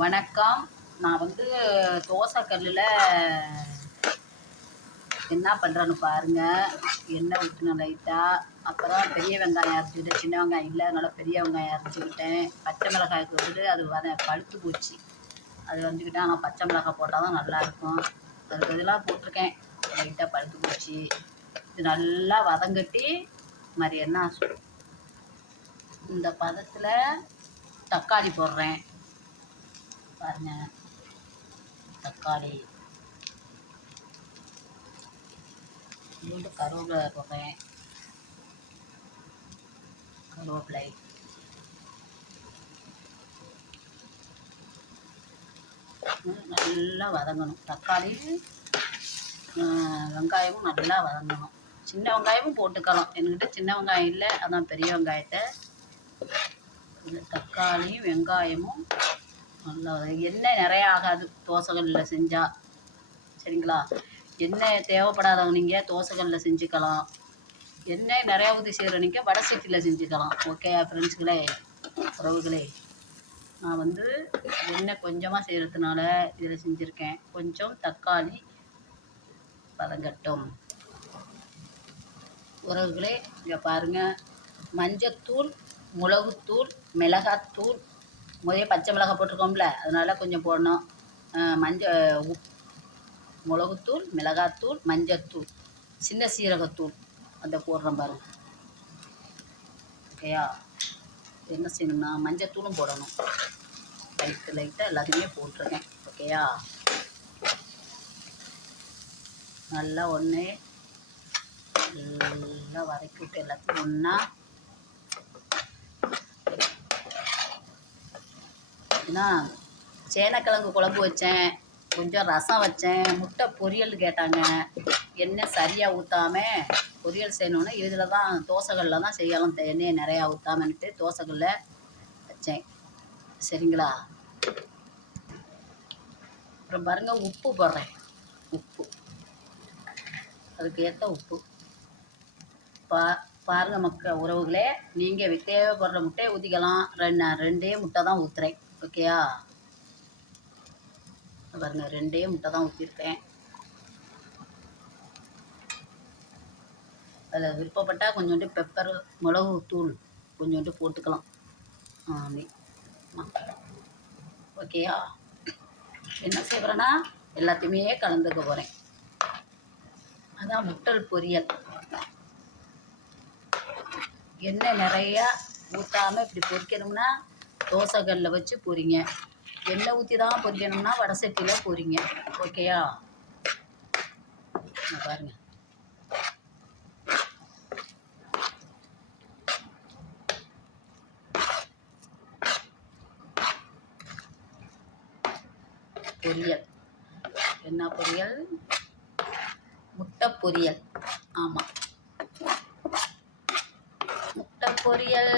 வணக்கம். நான் வந்து தோசை கல்லில் என்ன பண்ணுறேன்னு பாருங்கள். எண்ணெய் ஊற்றினேன் லைட்டாக. அப்புறம் பெரிய வெங்காயம் அரைச்சிக்கிட்டேன். சின்ன வெங்காயம் இல்லை, அதனால் பெரிய வெங்காயம் அரைச்சிக்கிட்டேன். பச்சை மிளகாய்க்கு வந்துட்டு அது பழுத்து போச்சு, அது வந்துக்கிட்டேன். ஆனால் பச்சை மிளகாய் போட்டால் தான் நல்லாயிருக்கும். அதுக்கு இதெல்லாம் போட்டிருக்கேன். லைட்டாக பழுத்து போச்சு. இது நல்லா வதங்கட்டி மாதிரி என்ன இந்த பதத்தில் தக்காளி போடுறேன் பாருங்க. தக்காளி கொஞ்சோண்டு கருவேப்பிலை போடுறேன். கருவேப்பிலை நல்லா வதங்கணும். தக்காளி வெங்காயமும் நல்லா வதங்கணும். சின்ன வெங்காயமும் போட்டுக்கலாம். என்கிட்ட சின்ன வெங்காயம் இல்லை, அதான் பெரிய வெங்காயத்தை. தக்காளி வெங்காயமும் நல்லா எண்ணெய் நிறையா ஆகாது தோசைகளில் செஞ்சால், சரிங்களா? எண்ணெய் தேவைப்படாதவங்க நீங்கள் தோசைகளில் செஞ்சுக்கலாம். எண்ணெய் நிறையா ஊற்றி செய்கிற நீங்கள் வடை சட்டியில் செஞ்சுக்கலாம். ஓகே ஃப்ரெண்ட்ஸுகளே, உறவுகளே, நான் வந்து எண்ணெய் கொஞ்சமாக செய்கிறதுனால இதில் செஞ்சுருக்கேன். கொஞ்சம் தக்காளி வதங்கட்டும். உறவுகளே, இங்கே பாருங்கள். மஞ்சத்தூள், மிளகுத்தூள், மிளகாத்தூள், முதல்ல பச்சை மிளகாய் போட்டிருக்கோம்ல, அதனால் கொஞ்சம் போடணும். மிளகுத்தூள், மிளகாத்தூள், மஞ்சத்தூள், சின்ன சீரகத்தூள் அந்த போடுறோம் பாருங்க. ஓகேயா? என்ன செய்யணும்னா மஞ்சத்தூளும் போடணும். லைட்டாக எல்லாத்தையுமே போட்டிருக்கேன். ஓகேயா? நல்லா ஒன்று நல்லா வதக்கி விட்டு எல்லாத்தையும் ஒன்றா ஏன்னா சேனக்கிழங்கு குழம்பு வச்சேன், கொஞ்சம் ரசம் வச்சேன், முட்டை பொரியல் கேட்டாங்க. எண்ணெய் சரியாக ஊற்றாமல் பொரியல் செய்யணுன்னு இதில் தான் தோசைகளில் தான் செய்யலாம். எண்ணெயை நிறையா ஊற்றாமன்ட்டு தோசைகளில் வச்சேன், சரிங்களா? அப்புறம் பாருங்கள், உப்பு போடுறேன். உப்பு அதுக்கு ஏற்ற உப்பு பாருங்கள் உறவுகளே. நீங்கள் தேவைப்படுற முட்டையை ஊற்றிக்கலாம். நான் ரெண்டே முட்டை தான் ஊற்றுறேன். ஓகேயா? பாருங்க, ரெண்டே முட்டை தான் ஊற்றிருக்கேன். அதில் விருப்பப்பட்டால் கொஞ்சோண்டு பெப்பர், மிளகு தூள் கொஞ்சோண்டு போட்டுக்கலாம். ஓகேயா? என்ன செய்கிறேன்னா எல்லாத்தையுமே கலந்துக்க போகிறேன். அதான் முட்டல் பொரியல். எண்ணெய் நிறையா ஊற்றாமல் இப்படி பொரிக்கணும்னா தோசைகளில் வச்சு பொரிங்க. எண்ணெய் ஊற்றி தான் பொரிக்கணும்னா வடை சட்டியில் பொரிங்க. ஓகேயா? பாருங்கள், பொரியல் என்ன பொரியல்? முட்டை பொரியல். ஆமாம், முட்டை பொரியல்.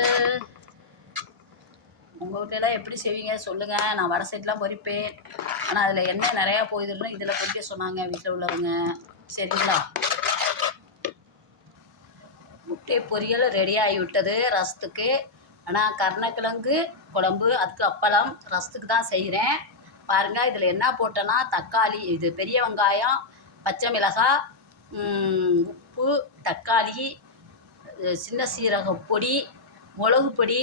உங்கள் வீட்டிலலாம் எப்படி செய்வீங்க சொல்லுங்கள். நான் வடை சைட்லாம் பொரிப்பேன், ஆனால் அதில் எண்ணெய் நிறையா போயிடுதுன்னு இதில் பொரிக்க சொன்னாங்க வீட்டில் உள்ளவங்க, சரிங்களா? முட்டை பொரியல் ரெடி ஆகிவிட்டது ரசத்துக்கு. ஆனால் கருணக்கிழங்கு குழம்பு, அதுக்கு அப்பளம், ரசத்துக்கு தான் செய்கிறேன். பாருங்கள், இதில் என்ன போட்டேன்னா தக்காளி, இது பெரிய வெங்காயம், பச்சை மிளகாய், உப்பு, தக்காளி, சின்ன சீரக பொடி, மிளகு பொடி,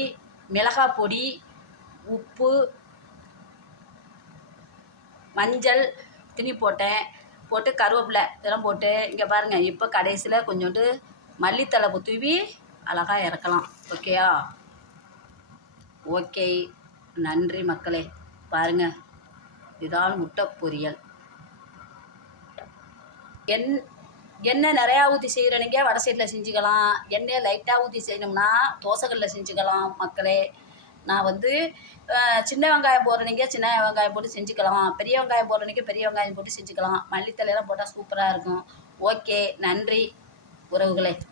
மிளகாய் பொடி, உப்பு, மஞ்சள் திணி போட்டு கருவேப்பிலை இதெல்லாம் போட்டு இங்கே பாருங்கள். இப்போ கடைசியில் கொஞ்சோண்டு மல்லித்தலை தூவி அழகாக இறக்கலாம். ஓகேயா? ஓகே, நன்றி மக்களே. பாருங்கள், இதால் முட்டை பொரியல். எண்ணெய் நிறையா ஊற்றி செய்கிறனிங்க வடை சைடில் செஞ்சுக்கலாம். எண்ணெயை லைட்டாக ஊற்றி செய்யணும்னா தோசைகளில் செஞ்சுக்கலாம் மக்களே. நான் வந்து சின்ன வெங்காயம் போடுறனிங்க சின்ன வெங்காயம் போட்டு செஞ்சுக்கலாம். பெரிய வெங்காயம் போடுறனிங்க பெரிய வெங்காயம் போட்டு செஞ்சுக்கலாம். மல்லித்தலையெல்லாம் போட்டால் சூப்பராக இருக்கும். ஓகே, நன்றி உறவுகளே.